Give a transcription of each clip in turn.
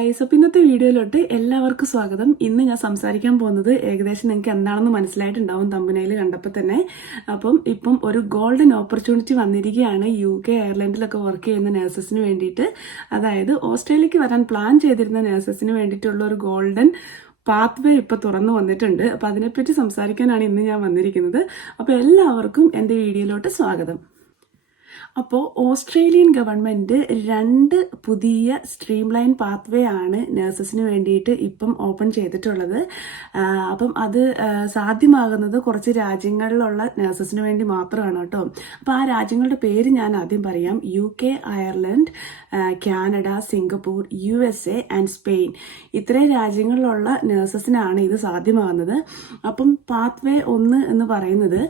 Guys, അപ്പോൾ ഇന്നത്തെ വീഡിയോയിലോട്ട് എല്ലാവർക്കും സ്വാഗതം. ഇന്ന് ഞാൻ സംസാരിക്കാൻ പോകുന്നത് ഏകദേശം നിങ്ങൾക്ക് എന്താണെന്ന് മനസ്സിലായിട്ടുണ്ടാവും തമ്പനയിൽ കണ്ടപ്പോൾ തന്നെ. ഇപ്പം ഒരു ഗോൾഡൻ ഓപ്പർച്യൂണിറ്റി വന്നിരിക്കുകയാണ് UK അയർലൻഡിലൊക്കെ വർക്ക് ചെയ്യുന്ന നഴ്സസിന് വേണ്ടിയിട്ട്. അതായത് ഓസ്ട്രേലിയക്ക് വരാൻ പ്ലാൻ ചെയ്തിരുന്ന നഴ്സസിന് വേണ്ടിയിട്ടുള്ള ഒരു ഗോൾഡൻ പാത്വേ ഇപ്പോൾ തുറന്നു വന്നിട്ടുണ്ട്. അപ്പോൾ അതിനെപ്പറ്റി സംസാരിക്കാനാണ് ഇന്ന് ഞാൻ വന്നിരിക്കുന്നത്. അപ്പോൾ എല്ലാവർക്കും എൻ്റെ വീഡിയോയിലോട്ട് സ്വാഗതം. അപ്പോൾ ഓസ്ട്രേലിയൻ ഗവൺമെൻറ് 2 പുതിയ സ്ട്രീം ലൈൻ പാത്വേ ആണ് നഴ്സസിന് വേണ്ടിയിട്ട് ഇപ്പം ഓപ്പൺ ചെയ്തിട്ടുള്ളത്. അത് സാധ്യമാകുന്നത് കുറച്ച് രാജ്യങ്ങളിലുള്ള നഴ്സസിന് വേണ്ടി മാത്രമാണ് കേട്ടോ. അപ്പോൾ ആ രാജ്യങ്ങളുടെ പേര് ഞാൻ ആദ്യം പറയാം. UK, Ireland, Canada, Singapore, USA and Spain. ഇത്രയും രാജ്യങ്ങളിലുള്ള നഴ്സസിനാണ് ഇത് സാധ്യമാകുന്നത്. അപ്പം പാത്വേ 1 എന്ന് പറയുന്നത്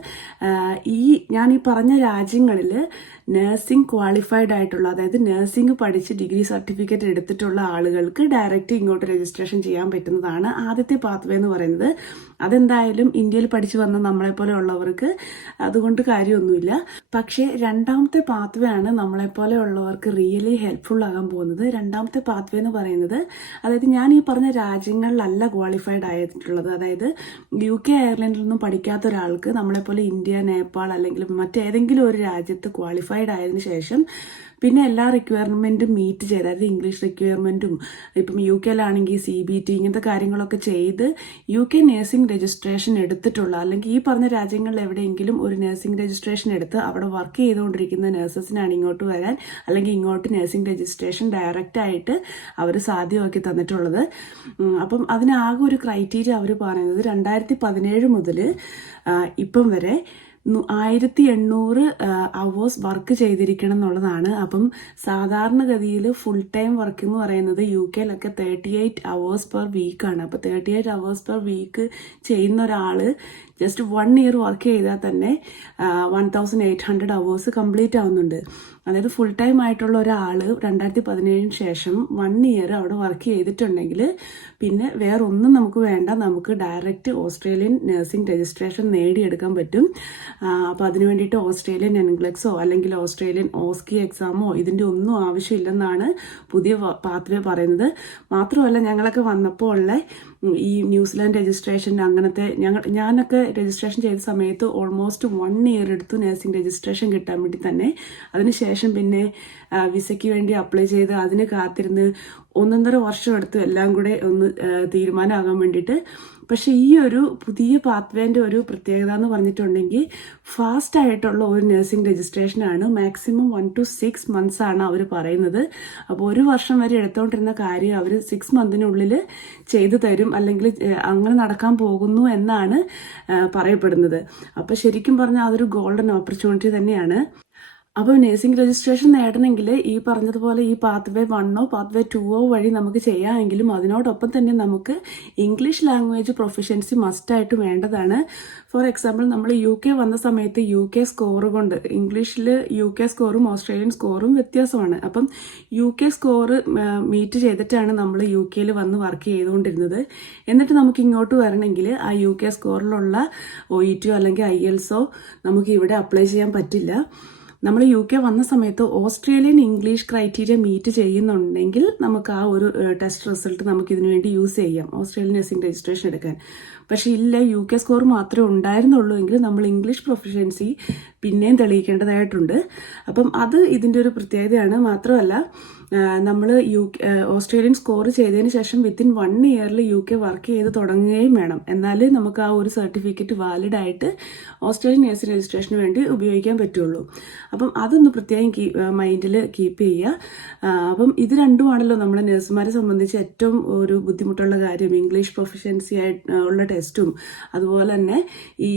ഞാൻ ഈ പറഞ്ഞ രാജ്യങ്ങളിൽ നഴ്സിംഗ് ക്വാളിഫൈഡ് ആയിട്ടുള്ള, അതായത് നഴ്സിംഗ് പഠിച്ച് ഡിഗ്രി സർട്ടിഫിക്കറ്റ് എടുത്തിട്ടുള്ള ആളുകൾക്ക് ഡയറക്റ്റ് ഇങ്ങോട്ട് രജിസ്ട്രേഷൻ ചെയ്യാൻ പറ്റുന്നതാണ് ആദ്യത്തെ പാത്വേ എന്ന് പറയുന്നത്. അതെന്തായാലും ഇന്ത്യയിൽ പഠിച്ചു വന്ന നമ്മളെപ്പോലെ ഉള്ളവർക്ക് അതുകൊണ്ട് കാര്യമൊന്നുമില്ല. പക്ഷേ രണ്ടാമത്തെ പാത്വേ ആണ് നമ്മളെപ്പോലെ ഉള്ളവർക്ക് റിയലി ഹെൽപ്ഫുൾ ആകാൻ പോകുന്നത്. രണ്ടാമത്തെ പാത്വേ എന്ന് പറയുന്നത്, അതായത് ഞാൻ ഈ പറഞ്ഞ രാജ്യങ്ങളിലല്ല ക്വാളിഫൈഡ് ആയിട്ടുള്ളത്. അതായത് UK അയർലൻഡിലൊന്നും പഠിക്കാത്ത ഒരാൾക്ക് നമ്മളെപ്പോലെ ഇന്ത്യ, നേപ്പാൾ അല്ലെങ്കിൽ മറ്റേതെങ്കിലും ഒരു രാജ്യത്ത് ക്വാളിഫൈഡ് ആയതിനു ശേഷം പിന്നെ എല്ലാ റിക്വയർമെൻറ്റും മീറ്റ് ചെയ്ത്, അതായത് ഇംഗ്ലീഷ് റിക്വയർമെൻറ്റും ഇപ്പം UKയിലാണെങ്കിൽ CBT ഇങ്ങനത്തെ കാര്യങ്ങളൊക്കെ ചെയ്ത് UK നഴ്സിംഗ് രജിസ്ട്രേഷൻ എടുത്തിട്ടുള്ള, അല്ലെങ്കിൽ ഈ പറഞ്ഞ രാജ്യങ്ങളിൽ എവിടെയെങ്കിലും ഒരു നഴ്സിംഗ് രജിസ്ട്രേഷൻ എടുത്ത് അവിടെ വർക്ക് ചെയ്തുകൊണ്ടിരിക്കുന്ന നഴ്സസിനാണ് ഇങ്ങോട്ട് വരാൻ, അല്ലെങ്കിൽ ഇങ്ങോട്ട് നഴ്സിംഗ് രജിസ്ട്രേഷൻ ഡയറക്റ്റായിട്ട് അവർ സാധ്യമാക്കി തന്നിട്ടുള്ളത്. അപ്പം അതിനാകെ ഒരു ക്രൈറ്റീരിയ അവർ പറയുന്നത് 2017 മുതൽ ഇപ്പം വരെ 1800 അവേഴ്സ് വർക്ക് ചെയ്തിരിക്കണം എന്നുള്ളതാണ്. അപ്പം സാധാരണഗതിയിൽ ഫുൾ ടൈം വർക്ക് എന്ന് പറയുന്നത് UKയിലൊക്കെ 38 അവേഴ്സ് പെർ വീക്കാണ്. അപ്പോൾ 38 അവേഴ്സ് പെർ വീക്ക് ചെയ്യുന്ന ഒരാൾ ജസ്റ്റ് 1 ഇയർ വർക്ക് ചെയ്താൽ തന്നെ 1800 അവേഴ്സ് കംപ്ലീറ്റ് ആവുന്നുണ്ട്. അതായത് ഫുൾ ടൈം ആയിട്ടുള്ള ഒരാൾ 2017 ശേഷം 1 ഇയർ അവിടെ വർക്ക് ചെയ്തിട്ടുണ്ടെങ്കിൽ പിന്നെ വേറൊന്നും നമുക്ക് വേണ്ട, നമുക്ക് ഡയറക്റ്റ് ഓസ്ട്രേലിയൻ നഴ്സിംഗ് രജിസ്ട്രേഷൻ നേടിയെടുക്കാൻ പറ്റും. അപ്പോൾ അതിനു വേണ്ടിയിട്ട് ഓസ്ട്രേലിയൻ NCLEXോ അല്ലെങ്കിൽ ഓസ്ട്രേലിയൻ OSCE എക്സാമോ ഇതിൻ്റെ ഒന്നും ആവശ്യമില്ലെന്നാണ് പുതിയ പാത്വേ പറയുന്നത്. മാത്രമല്ല, ഞങ്ങളൊക്കെ വന്നപ്പോൾ ഉള്ള ഈ ന്യൂസിലാൻഡ് രജിസ്ട്രേഷൻ അങ്ങനത്തെ ഞാനൊക്കെ രജിസ്ട്രേഷൻ ചെയ്ത സമയത്ത് ഓൾമോസ്റ്റ് 1 ഇയർ എടുത്തു നഴ്സിംഗ് രജിസ്ട്രേഷൻ കിട്ടാൻ വേണ്ടി തന്നെ. അതിനുശേഷം പിന്നെ വിസയ്ക്ക് വേണ്ടി അപ്ലൈ ചെയ്ത് അതിന് കാത്തിരുന്ന് 1.5 വർഷം എടുത്തു എല്ലാം കൂടെ ഒന്ന് തീരുമാനമാകാൻ വേണ്ടിയിട്ട്. പക്ഷേ ഈ ഒരു പുതിയ പാത്വേൻ്റെ ഒരു പ്രത്യേകത എന്ന് പറഞ്ഞിട്ടുണ്ടെങ്കിൽ ഫാസ്റ്റ് ആയിട്ടുള്ള ഒരു നഴ്സിംഗ് രജിസ്ട്രേഷനാണ്. മാക്സിമം 1 to 6 months ആണ് അവർ പറയുന്നത്. അപ്പോൾ 1 വർഷം വരെ എടുത്തുകൊണ്ടിരുന്ന കാര്യം അവർ 6 months ചെയ്തു തരും, അല്ലെങ്കിൽ അങ്ങനെ നടക്കാൻ പോകുന്നു എന്നാണ് പറയപ്പെടുന്നത്. അപ്പോൾ ശരിക്കും പറഞ്ഞാൽ അതൊരു ഗോൾഡൻ ഓപ്പർച്യൂണിറ്റി തന്നെയാണ്. അപ്പോൾ നഴ്സിംഗ് രജിസ്ട്രേഷൻ നേടണമെങ്കിൽ ഈ പറഞ്ഞതുപോലെ ഈ പാത്വേ 1 പാത്വേ 2 വഴി നമുക്ക് ചെയ്യാമെങ്കിലും അതിനോടൊപ്പം തന്നെ നമുക്ക് ഇംഗ്ലീഷ് ലാംഗ്വേജ് പ്രൊഫഷൻസി മസ്റ്റായിട്ട് വേണ്ടതാണ്. ഫോർ എക്സാമ്പിൾ, നമ്മൾ UK വന്ന സമയത്ത് UK സ്കോർ കൊണ്ട് ഇംഗ്ലീഷിൽ UK സ്കോറും ഓസ്ട്രേലിയൻ സ്കോറും വ്യത്യാസമാണ്. അപ്പം UK സ്കോർ മീറ്റ് ചെയ്തിട്ടാണ് നമ്മൾ UKയിൽ വന്ന് വർക്ക് ചെയ്തുകൊണ്ടിരുന്നത്. എന്നിട്ട് നമുക്ക് ഇങ്ങോട്ട് വരണമെങ്കിൽ ആ UK സ്കോറിലുള്ള OETയോ അല്ലെങ്കിൽ IELTSO നമുക്ക് ഇവിടെ അപ്ലൈ ചെയ്യാൻ പറ്റില്ല. നമ്മൾ UK വന്ന സമയത്ത് ഓസ്ട്രേലിയൻ ഇംഗ്ലീഷ് ക്രൈറ്റീരിയ മീറ്റ് ചെയ്യുന്നുണ്ടെങ്കിൽ നമുക്ക് ആ ഒരു ടെസ്റ്റ് റിസൾട്ട് നമുക്ക് ഇതിനു വേണ്ടി യൂസ് ചെയ്യാം ഓസ്ട്രേലിയൻ നഴ്സിംഗ് രജിസ്ട്രേഷൻ എടുക്കാൻ. പക്ഷേ ഇല്ല, UK സ്കോർ മാത്രമേ ഉണ്ടായിരുന്നുള്ളൂ എങ്കിൽ നമ്മൾ ഇംഗ്ലീഷ് പ്രൊഫഷൻസി പിന്നെയും തെളിയിക്കേണ്ടതായിട്ടുണ്ട്. അപ്പം അത് ഇതിൻ്റെ ഒരു പ്രത്യേകതയാണ്. മാത്രമല്ല, നമ്മൾ ഓസ്ട്രേലിയൻ സ്കോർ ചെയ്തതിന് ശേഷം വിത്തിൻ 1 ഇയറിൽ UK വർക്ക് ചെയ്ത് തുടങ്ങുകയും വേണം. എന്നാലേ നമുക്ക് ആ ഒരു സർട്ടിഫിക്കറ്റ് വാലിഡ് ആയിട്ട് ഓസ്ട്രേലിയൻ നഴ്സിംഗ് രജിസ്ട്രേഷന് വേണ്ടി ഉപയോഗിക്കാൻ പറ്റുള്ളൂ. അപ്പം അതൊന്ന് പ്രത്യേകം മൈൻഡിൽ കീപ്പ് ചെയ്യുക. അപ്പം ഇത് രണ്ടുമാണല്ലോ നമ്മൾ നഴ്സുമാരെ സംബന്ധിച്ച് ഏറ്റവും ഒരു ബുദ്ധിമുട്ടുള്ള കാര്യം. ഇംഗ്ലീഷ് പ്രൊഫഷൻസി ഉള്ള ടെസ്റ്റും അതുപോലെ തന്നെ ഈ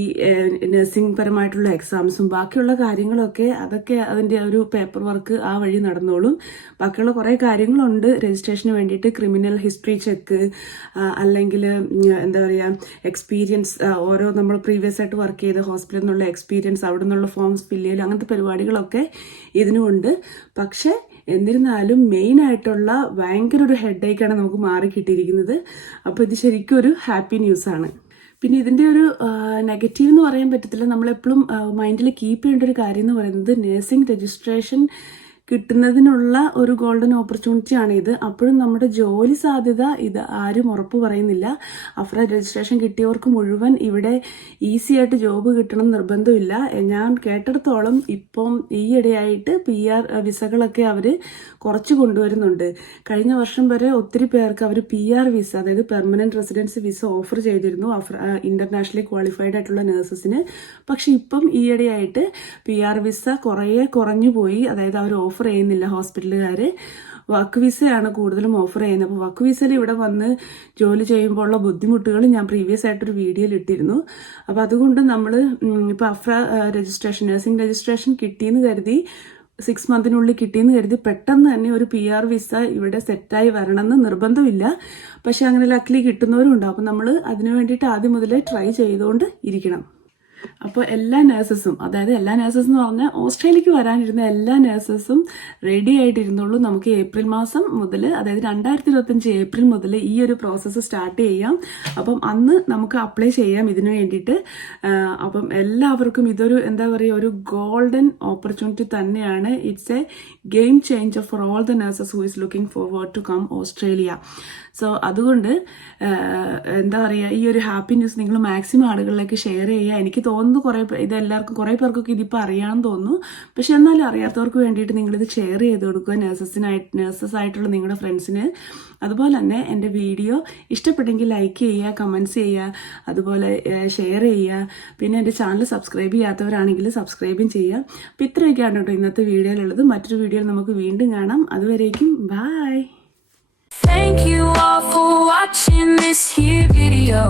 നഴ്സിംഗ് പരമായിട്ടുള്ള എക്സാംസും ബാക്കിയുള്ള കാര്യങ്ങളൊക്കെ അതൊക്കെ അതിൻ്റെ ഒരു പേപ്പർ വർക്ക് ആ വഴി നടന്നോളും. ബാക്കിയുള്ള കുറേ കാര്യങ്ങളുണ്ട് രജിസ്ട്രേഷന് വേണ്ടിയിട്ട്. ക്രിമിനൽ ഹിസ്റ്ററി ചെക്ക്, അല്ലെങ്കിൽ എന്താ പറയുക, എക്സ്പീരിയൻസ്, ഓരോ നമ്മൾ പ്രീവിയസ് ആയിട്ട് വർക്ക് ചെയ്ത ഹോസ്പിറ്റലിൽ നിന്നുള്ള എക്സ്പീരിയൻസ്, അവിടെ നിന്നുള്ള ഫോംസ് ഫില്ല് ചെയ്യൽ, അങ്ങനത്തെ പരിപാടികളൊക്കെ ഇതിനുമുണ്ട്. പക്ഷേ എന്നിരുന്നാലും മെയിൻ ആയിട്ടുള്ള ഭയങ്കര ഒരു ഹെഡേക്കാണ് നമുക്ക് മാറി കിട്ടിയിരിക്കുന്നത്. അപ്പോൾ ഇത് ശരിക്കും ഒരു ഹാപ്പി ന്യൂസാണ്. പിന്നെ ഇതിൻ്റെ ഒരു നെഗറ്റീവ് എന്ന് പറയാൻ പറ്റത്തില്ല. നമ്മളെപ്പോഴും മൈൻഡിൽ കീപ്പ് ചെയ്യേണ്ട ഒരു കാര്യം എന്ന് പറയുന്നത്, നഴ്സിംഗ് രജിസ്ട്രേഷൻ കിട്ടുന്നതിനുള്ള ഒരു ഗോൾഡൻ ഓപ്പർച്യൂണിറ്റി ആണ് ഇത്. അപ്പോഴും നമ്മുടെ ജോലി സാധ്യത ഇത് ആരും ഉറപ്പ് പറയുന്നില്ല. അഫ്ര രജിസ്ട്രേഷൻ കിട്ടിയവർക്ക് മുഴുവൻ ഇവിടെ ഈസി ആയിട്ട് ജോബ് കിട്ടണം നിർബന്ധമില്ല. ഞാൻ കേട്ടിടത്തോളം ഇപ്പം ഈയിടെയായിട്ട് PR വിസകളൊക്കെ അവർ കുറച്ച് കൊണ്ടുവരുന്നുണ്ട്. കഴിഞ്ഞ വർഷം വരെ ഒത്തിരി പേർക്ക് അവർ PR വിസ, അതായത് പെർമനന്റ് റെസിഡൻസി വിസ ഓഫർ ചെയ്തിരുന്നു ഇന്റർനാഷണലി ക്വാളിഫൈഡ് ആയിട്ടുള്ള നഴ്സസിന്. പക്ഷെ ഇപ്പം ഈയിടെയായിട്ട് PR വിസ കുറഞ്ഞു പോയി. അതായത് അവർ ഓഫർ ചെയ്യുന്നില്ല ഹോസ്പിറ്റലുകാർ. വർക്ക് വിസയാണ് കൂടുതലും ഓഫർ ചെയ്യുന്നത്. അപ്പോൾ വർക്ക് വിസയിൽ ഇവിടെ വന്ന് ജോലി ചെയ്യുമ്പോൾ ഉള്ള ബുദ്ധിമുട്ടുകൾ ഞാൻ പ്രീവിയസ് ആയിട്ടൊരു വീഡിയോയിൽ ഇട്ടിരുന്നു. അപ്പോൾ അതുകൊണ്ട് നമ്മൾ ഇപ്പോൾ അഫ്ര രജിസ്ട്രേഷൻ, നഴ്സിംഗ് രജിസ്ട്രേഷൻ കിട്ടിയെന്ന് കരുതി 6 മന്തിനുള്ളിൽ കിട്ടിയെന്ന് കരുതി പെട്ടെന്ന് തന്നെ ഒരു PR വിസ ഇവിടെ സെറ്റായി വരണമെന്ന് നിർബന്ധമില്ല. പക്ഷെ അങ്ങനെ ലക്കിലി കിട്ടുന്നവരും ഉണ്ടാവും. അപ്പം നമ്മൾ അതിനു വേണ്ടിയിട്ട് ആദ്യം മുതലേ ട്രൈ ചെയ്തുകൊണ്ട് ഇരിക്കണം. അപ്പോൾ എല്ലാ നഴ്സസും, അതായത് എല്ലാ നഴ്സസ് എന്ന് പറഞ്ഞാൽ ഓസ്ട്രേലിയക്ക് വരാനിരുന്ന എല്ലാ നഴ്സസും റെഡി ആയിട്ടിരുന്നുള്ളൂ. നമുക്ക് ഏപ്രിൽ മാസം മുതൽ, അതായത് 2025 ഏപ്രിൽ മുതൽ ഈ ഒരു പ്രോസസ്സ് സ്റ്റാർട്ട് ചെയ്യാം. അപ്പം അന്ന് നമുക്ക് അപ്ലൈ ചെയ്യാം ഇതിനു വേണ്ടിയിട്ട്. അപ്പം എല്ലാവർക്കും ഇതൊരു എന്താ പറയുക, ഒരു ഗോൾഡൻ ഓപ്പർച്യൂണിറ്റി തന്നെയാണ്. It's a game changer for all the nurses who is looking forward to come Australia. So അതുകൊണ്ട് എന്താ പറയുക, ഈ ഒരു ഹാപ്പി ന്യൂസ് നിങ്ങൾ മാക്സിമം ആളുകളിലേക്ക് ഷെയർ ചെയ്യുക. എനിക്ക് തോന്നുന്നു ഇതെല്ലാവർക്കും കുറേ പേർക്കൊക്കെ ഇതിപ്പോൾ അറിയാമെന്ന് തോന്നുന്നു. പക്ഷെ എന്നാലും അറിയാത്തവർക്ക് വേണ്ടിയിട്ട് നിങ്ങളിത് ഷെയർ ചെയ്ത് കൊടുക്കുക, നഴ്സസ് ആയിട്ടുള്ള നിങ്ങളുടെ ഫ്രണ്ട്സിന്. അതുപോലെ തന്നെ എൻ്റെ വീഡിയോ ഇഷ്ടപ്പെട്ടെങ്കിൽ ലൈക്ക് ചെയ്യുക, കമൻറ്റ്സ് ചെയ്യുക, അതുപോലെ ഷെയർ ചെയ്യുക. പിന്നെ എൻ്റെ ചാനൽ സബ്സ്ക്രൈബ് ചെയ്യാത്തവരാണെങ്കിൽ സബ്സ്ക്രൈബും ചെയ്യുക. അപ്പോൾ ഇത്രയൊക്കെയാണ് കേട്ടോ ഇന്നത്തെ വീഡിയോയിലുള്ളത്. മറ്റൊരു വീഡിയോയിൽ നമുക്ക് വീണ്ടും കാണാം. അതുവരേക്കും by. Thank you all for watching this here video.